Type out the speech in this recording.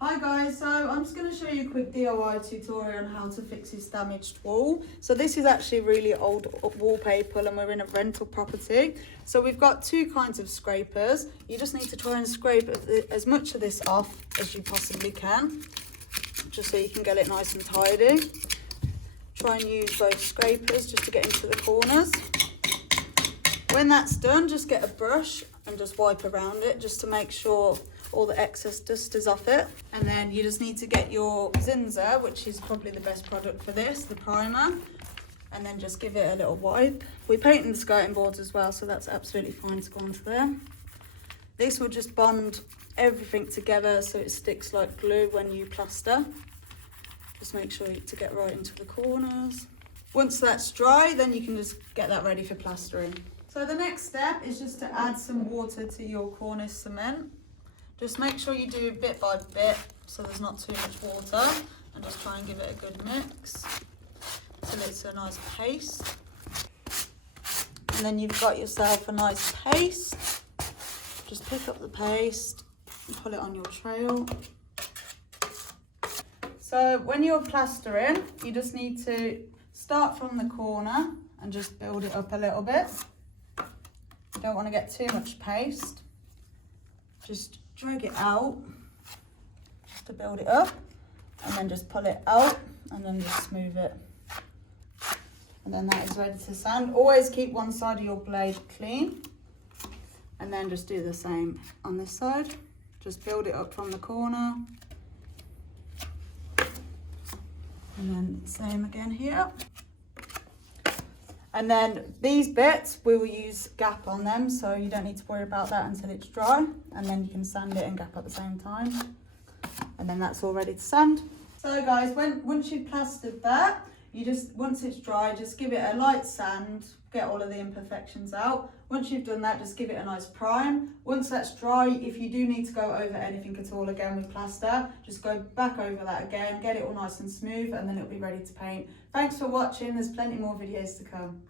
Hi guys, so I'm just going to show you a quick DIY tutorial on how to fix this damaged wall. So this is actually really old wallpaper and we're in a rental property. So we've got two kinds of scrapers. You just need to try and scrape as much of this off as you possibly can, just so you can get it nice and tidy. Try and use both scrapers just to get into the corners. When that's done, just get a brush and just wipe around it just to make sure all the excess dust is off it. And then you just need to get your zinsser, which is probably the best product for this, the primer, and then just give it a little wipe. We're painting the skirting boards as well, so that's absolutely fine to go onto there. This will just bond everything together so it sticks like glue when you plaster. Just make sure to get right into the corners. Once that's dry, then you can just get that ready for plastering. So the next step is just to add some water to your cornice cement. Just make sure you do bit by bit so there's not too much water, and just try and give it a good mix till it's a nice paste. And then you've got yourself a nice paste. Just pick up the paste and put it on your trail. So when you're plastering, you just need to start from the corner and just build it up a little bit. You don't want to get too much paste. Just drag it out just to build it up, and then just pull it out and then just smooth it. And then that is ready to sand. Always keep one side of your blade clean, and then just do the same on this side. Just build it up from the corner, and then same again here. And then these bits, we will use gap on them, so you don't need to worry about that until it's dry. And then you can sand it and gap at the same time. And then that's all ready to sand. So guys, once you've plastered that, once it's dry, just give it a light sand, get all of the imperfections out. Once you've done that, just give it a nice prime. Once that's dry, if you do need to go over anything at all again with plaster, just go back over that again, get it all nice and smooth, and then it'll be ready to paint. Thanks for watching. There's plenty more videos to come.